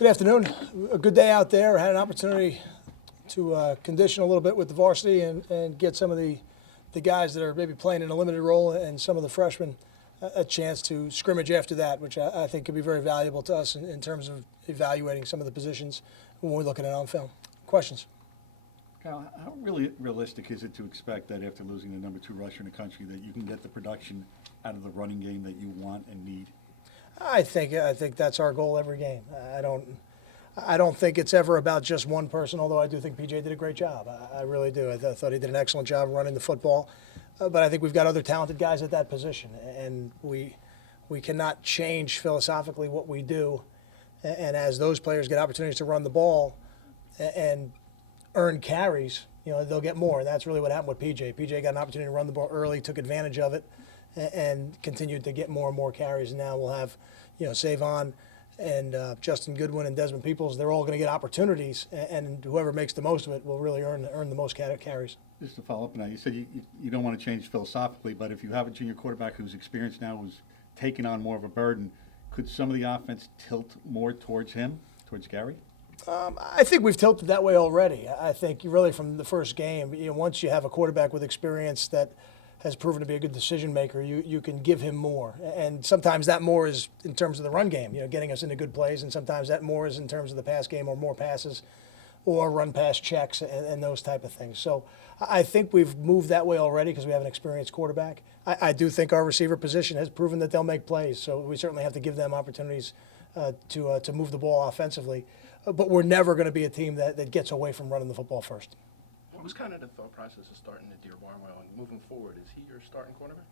Good afternoon. A good day out there. I had an opportunity to condition a little bit with the varsity and get some of the guys that are maybe playing in a limited role and some of the freshmen a chance to scrimmage after that, which I think could be very valuable to us in terms of evaluating some of the positions when we're looking at on film. Questions? Kyle, how really realistic is it to expect that after losing the number 2 rusher in the country that you can get the production out of the running game that you want and need? I think that's our goal every game. I don't think it's ever about just one person, although I do think PJ did a great job. I really do. I thought he did an excellent job running the football. But I think we've got other talented guys at that position, and we cannot change philosophically what we do. And as those players get opportunities to run the ball and earn carries, they'll get more. And that's really what happened with PJ. PJ got an opportunity to run the ball early, took advantage of it, and continued to get more and more carries. And now we'll have, Savon and Justin Goodwin and Desmond Peoples. They're all going to get opportunities, and whoever makes the most of it will really earn the most carries. Just to follow up on that, you said you don't want to change philosophically, but if you have a junior quarterback who's experienced now, who's taking on more of a burden, could some of the offense tilt more towards him, towards Gary? I think we've tilted that way already. I think really from the first game, once you have a quarterback with experience that has proven to be a good decision maker, you can give him more. And sometimes that more is in terms of the run game, getting us into good plays, and sometimes that more is in terms of the pass game or more passes or run pass checks and those type of things. So I think we've moved that way already because we have an experienced quarterback. I do think our receiver position has proven that they'll make plays, so we certainly have to give them opportunities to move the ball offensively. But we're never going to be a team that gets away from running the football first. What was kind of the thought process of starting at Deer Barnwell and moving forward? Is he your starting cornerback?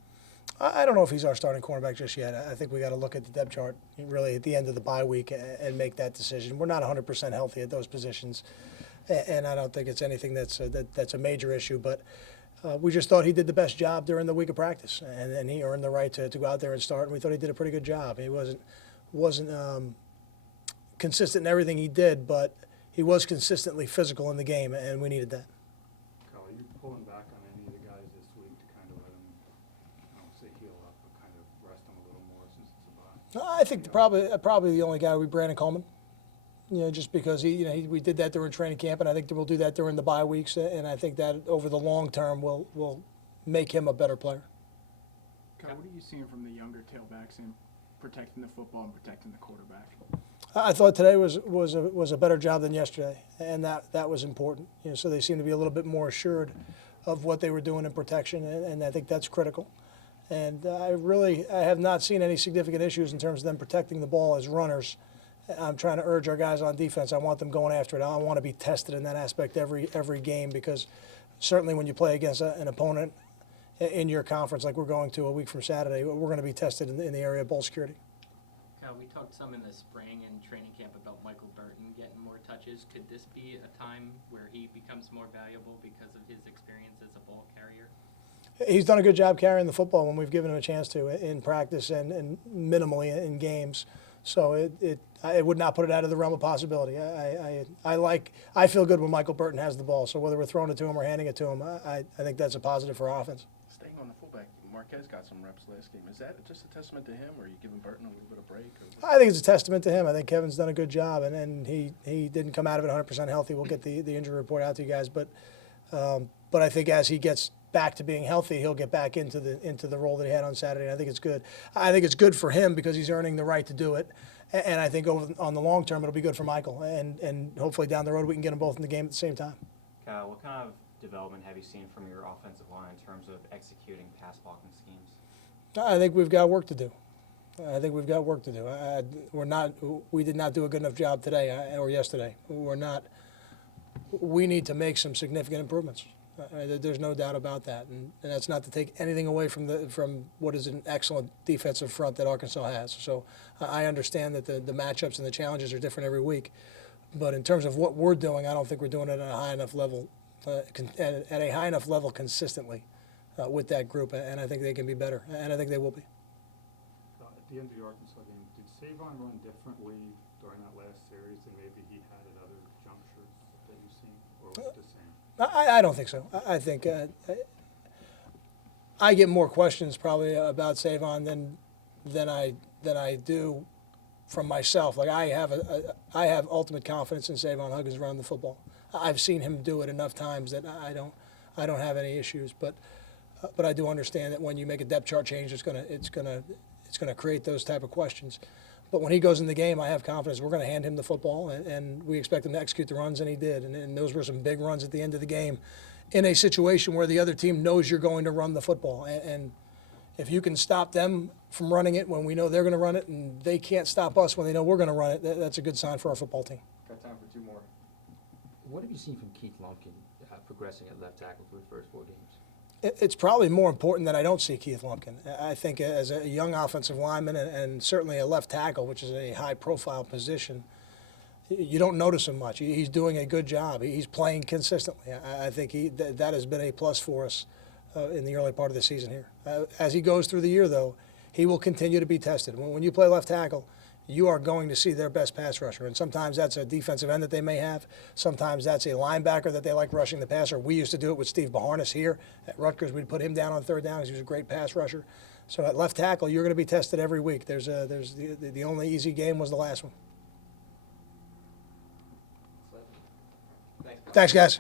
I don't know if he's our starting cornerback just yet. I think we got to look at the depth chart really at the end of the bye week and make that decision. We're not 100% healthy at those positions, and I don't think it's anything that's a major issue. But we just thought he did the best job during the week of practice, and he earned the right to go out there and start. And we thought he did a pretty good job. He wasn't consistent in everything he did, but he was consistently physical in the game, and we needed that. Are you pulling back on any of the guys this week to kind of let them, I don't say heal up, but kind of rest them a little more since it's a bye? I think probably the only guy would be Brandon Coleman. Just because we did that during training camp, and I think we'll do that during the bye weeks, and I think that over the long term will make him a better player. Kyle, what are you seeing from the younger tailbacks in protecting the football and protecting the quarterback? I thought today was a better job than yesterday, and that was important. So they seem to be a little bit more assured of what they were doing in protection, and I think that's critical. And I have not seen any significant issues in terms of them protecting the ball as runners. I'm trying to urge our guys on defense. I want them going after it. I want to be tested in that aspect every game, because certainly when you play against an opponent in your conference like we're going to a week from Saturday, we're going to be tested in the area of ball security. We talked some in the spring and training camp about Michael Burton getting more touches. Could this be a time where he becomes more valuable because of his experience as a ball carrier? He's done a good job carrying the football when we've given him a chance to in practice and minimally in games. So I would not put it out of the realm of possibility. I feel good when Michael Burton has the ball. So whether we're throwing it to him or handing it to him, I think that's a positive for our offense. Staying on the fullback, Marquez got some reps last game. Is that just a testament to him, or are you giving Burton a little bit of break? I think it's a testament to him. I think Kevin's done a good job, and he didn't come out of it 100% healthy. We'll get the injury report out to you guys, but I think as he gets back to being healthy, he'll get back into the role that he had on Saturday. And I think it's good. I think it's good for him because he's earning the right to do it, and I think on the long term it'll be good for Michael, and hopefully down the road we can get them both in the game at the same time. Kyle, what kind of development have you seen from your offensive line in terms of executing pass blocking schemes? I think we've got work to do. We did not do a good enough job today or yesterday. We need to make some significant improvements. There's no doubt about that, and that's not to take anything away from what is an excellent defensive front that Arkansas has. So I understand that the matchups and the challenges are different every week, but in terms of what we're doing, I don't think we're doing it at a high enough level, consistently with that group, and I think they can be better, and I think they will be. At the end of the Arkansas game, did Savon run differently during that last series than maybe he had at other junctures that you've seen, or was it the same? I don't think so. I think I get more questions probably about Savon than I do from myself. Like I have ultimate confidence in Savon Huggins running the football. I've seen him do it enough times that I don't have any issues. But I do understand that when you make a depth chart change, it's gonna create those type of questions. But when he goes in the game, I have confidence we're going to hand him the football, and we expect him to execute the runs, and he did. And those were some big runs at the end of the game in a situation where the other team knows you're going to run the football. And if you can stop them from running it when we know they're going to run it, and they can't stop us when they know we're going to run it, that's a good sign for our football team. Got time for two more. What have you seen from Keith Lumpkin progressing at left tackle through the first 4 games? It's probably more important that I don't see Keith Lumpkin. I think as a young offensive lineman and certainly a left tackle, which is a high-profile position, you don't notice him much. He's doing a good job. He's playing consistently. I think that has been a plus for us in the early part of the season here. As he goes through the year, though, he will continue to be tested. When you play left tackle, you are going to see their best pass rusher. And sometimes that's a defensive end that they may have. Sometimes that's a linebacker that they like rushing the passer. We used to do it with Steve Baharnis here at Rutgers. We'd put him down on third down because he was a great pass rusher. So at left tackle, you're going to be tested every week. The only easy game was the last one. Thanks, guys.